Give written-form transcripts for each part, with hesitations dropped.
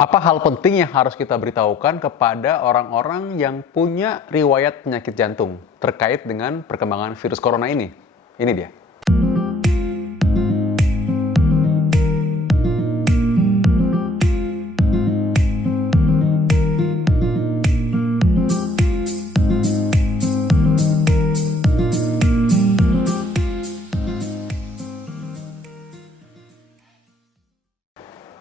Apa hal penting yang harus kita beritahukan kepada orang-orang yang punya riwayat penyakit jantung terkait dengan perkembangan virus corona ini? Ini dia.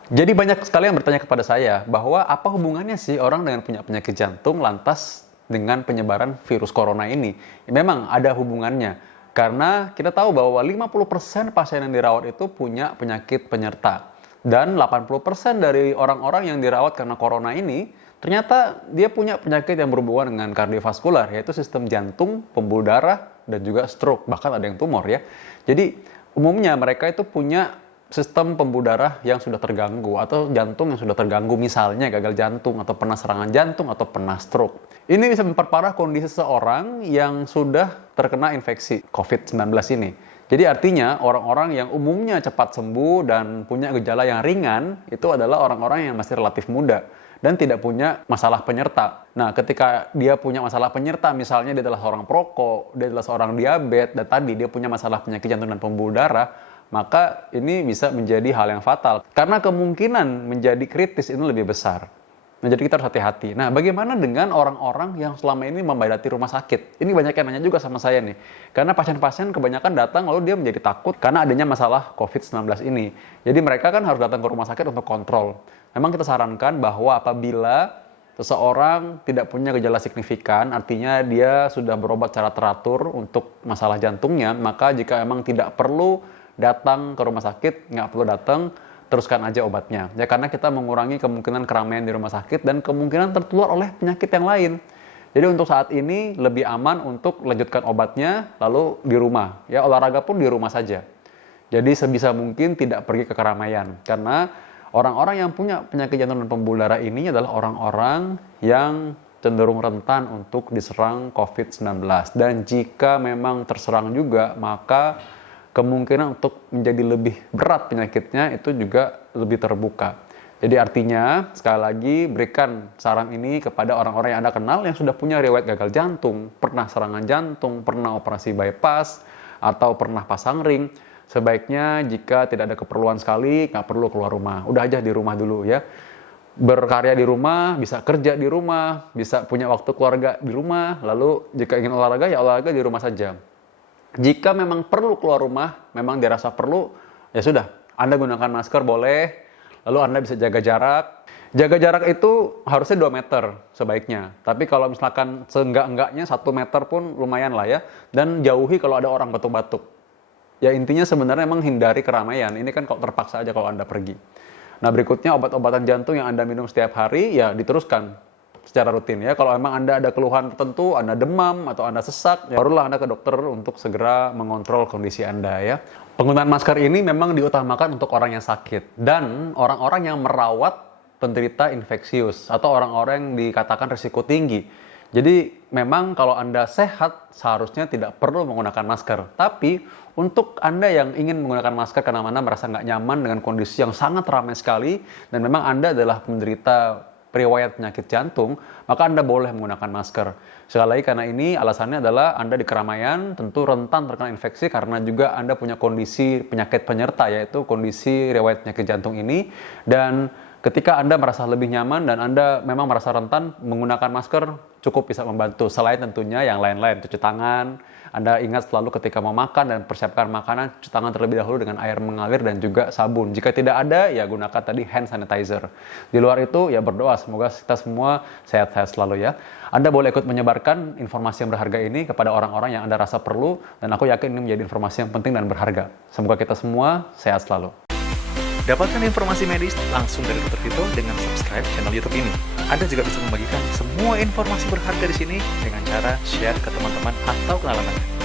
Jadi banyak sekali yang bertanya kepada saya bahwa apa hubungannya sih orang dengan punya penyakit jantung lantas dengan penyebaran virus corona ini? Ya, memang ada hubungannya. Karena kita tahu bahwa 50% pasien yang dirawat itu punya penyakit penyerta. Dan 80% dari orang-orang yang dirawat karena corona ini ternyata dia punya penyakit yang berhubungan dengan kardiovaskular, yaitu sistem jantung, pembuluh darah, dan juga stroke. Bahkan ada yang tumor ya. Jadi umumnya mereka itu punya sistem pembuluh darah yang sudah terganggu atau jantung yang sudah terganggu, misalnya gagal jantung atau pernah serangan jantung atau pernah stroke. Ini bisa memperparah kondisi seseorang yang sudah terkena infeksi COVID-19 ini. Jadi artinya orang-orang yang umumnya cepat sembuh dan punya gejala yang ringan itu adalah orang-orang yang masih relatif muda dan tidak punya masalah penyerta. Nah, ketika dia punya masalah penyerta, misalnya dia adalah seorang perokok, dia adalah seorang diabetes, dan tadi dia punya masalah penyakit jantung dan pembuluh darah, maka ini bisa menjadi hal yang fatal. Karena kemungkinan menjadi kritis ini lebih besar. Nah, jadi kita harus hati-hati. Nah, bagaimana dengan orang-orang yang selama ini membadati rumah sakit? Ini banyak yang nanya juga sama saya nih. Karena pasien-pasien kebanyakan datang lalu dia menjadi takut karena adanya masalah COVID-19 ini. Jadi mereka kan harus datang ke rumah sakit untuk kontrol. Memang kita sarankan bahwa apabila seseorang tidak punya gejala signifikan, artinya dia sudah berobat secara teratur untuk masalah jantungnya, maka jika memang tidak perlu datang ke rumah sakit, nggak perlu datang, teruskan aja obatnya. Ya, karena kita mengurangi kemungkinan keramaian di rumah sakit dan kemungkinan tertular oleh penyakit yang lain. Jadi untuk saat ini lebih aman untuk lanjutkan obatnya lalu di rumah. Ya, olahraga pun di rumah saja. Jadi sebisa mungkin tidak pergi ke keramaian. Karena orang-orang yang punya penyakit jantung dan pembuluh darah ini adalah orang-orang yang cenderung rentan untuk diserang COVID-19. Dan jika memang terserang juga, maka kemungkinan untuk menjadi lebih berat penyakitnya itu juga lebih terbuka. Jadi artinya, sekali lagi berikan saran ini kepada orang-orang yang Anda kenal yang sudah punya riwayat gagal jantung, pernah serangan jantung, pernah operasi bypass, atau pernah pasang ring. Sebaiknya jika tidak ada keperluan sekali, nggak perlu keluar rumah. Udah aja di rumah dulu ya. Berkarya di rumah, bisa kerja di rumah, bisa punya waktu keluarga di rumah, lalu jika ingin olahraga, ya olahraga di rumah saja. Jika memang perlu keluar rumah, memang dirasa perlu, ya sudah, Anda gunakan masker boleh, lalu Anda bisa jaga jarak. Jaga jarak itu harusnya 2 meter sebaiknya. Tapi kalau misalkan seenggak-enggaknya 1 meter pun lumayan lah ya. Dan jauhi kalau ada orang batuk-batuk. Ya intinya sebenarnya memang hindari keramaian. Ini kan kalau terpaksa aja kalau Anda pergi. Nah berikutnya obat-obatan jantung yang Anda minum setiap hari, ya diteruskan secara rutin ya. Kalau memang Anda ada keluhan tertentu, Anda demam atau Anda sesak, ya barulah Anda ke dokter untuk segera mengontrol kondisi Anda ya. Penggunaan masker ini memang diutamakan untuk orang yang sakit dan orang-orang yang merawat penderita infeksius atau orang-orang yang dikatakan risiko tinggi. Jadi memang kalau Anda sehat seharusnya tidak perlu menggunakan masker. Tapi untuk Anda yang ingin menggunakan masker karena Anda merasa nggak nyaman dengan kondisi yang sangat ramai sekali dan memang Anda adalah penderita riwayat penyakit jantung, maka Anda boleh menggunakan masker. Sekali lagi karena ini alasannya adalah Anda di keramaian tentu rentan terkena infeksi karena juga Anda punya kondisi penyakit penyerta yaitu kondisi riwayat penyakit jantung ini. Dan ketika Anda merasa lebih nyaman dan Anda memang merasa rentan, menggunakan masker cukup bisa membantu. Selain tentunya yang lain-lain, cuci tangan. Anda ingat selalu ketika mau makan dan persiapkan makanan, cuci tangan terlebih dahulu dengan air mengalir dan juga sabun. Jika tidak ada, ya gunakan tadi hand sanitizer. Di luar itu, ya berdoa semoga kita semua sehat-sehat selalu ya. Anda boleh ikut menyebarkan informasi yang berharga ini kepada orang-orang yang Anda rasa perlu, dan aku yakin ini menjadi informasi yang penting dan berharga. Semoga kita semua sehat selalu. Dapatkan informasi medis langsung dari Dr. Vito dengan subscribe channel YouTube ini. Anda juga bisa membagikan semua informasi berharga di sini dengan cara share ke teman-teman atau kenalan Anda.